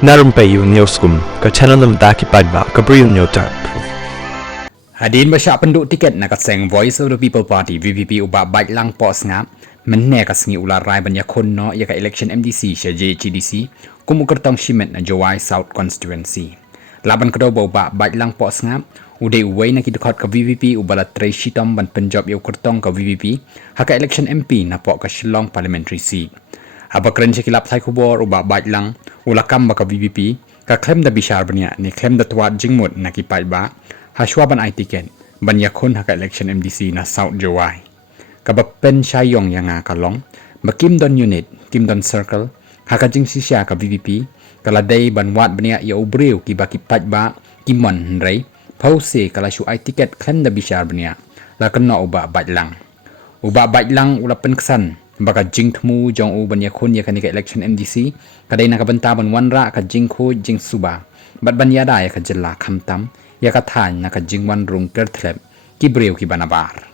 Na Rympei U Hynñiewtrep ka channel nabynta paidbah ka Bri U Hynñiewtrep. Hadin masya penduk tiket nak seng Voice of the People Party VPP ubah baik lang po ngap menne ka Sngew rai ban Iakhun no Iaka election MDC sya JCDC kumu Kyrtong Shimet na Jingai South constituency. Laban kedua ubah baik lang po ngap udah uway na kidukot ka VPP ubah la tre shitom ban penjob Iau Kyrtong ka VPP haka election MP na po ka Shillong parliamentary seat. Apa keren kilap thai kubor ubah baik lang ulakam baka VPP ka klaim da bishar banya ni klaim da tuat jingmut na ki paidbah haswa ban Tiket ban Iakhun haka election MDC na South Jingai ka pen syayong yang kalong bakim don unit kim don circle haka jing sisya ka VPP kala day ban wat banya ya ubreu ki baki paidbah kimon rei pause kala shu Tiket klaim da bishar banya la kena ubah baik lang ulapen kesan baka jing temu jong ban Iakhun ya kanika election MDC kadai nak benta ban wanra ka jing khu jing suba bat ban yada ya ka jella khamtam ya ka than nak jing wan rung Kyrtong ki breu ki banabar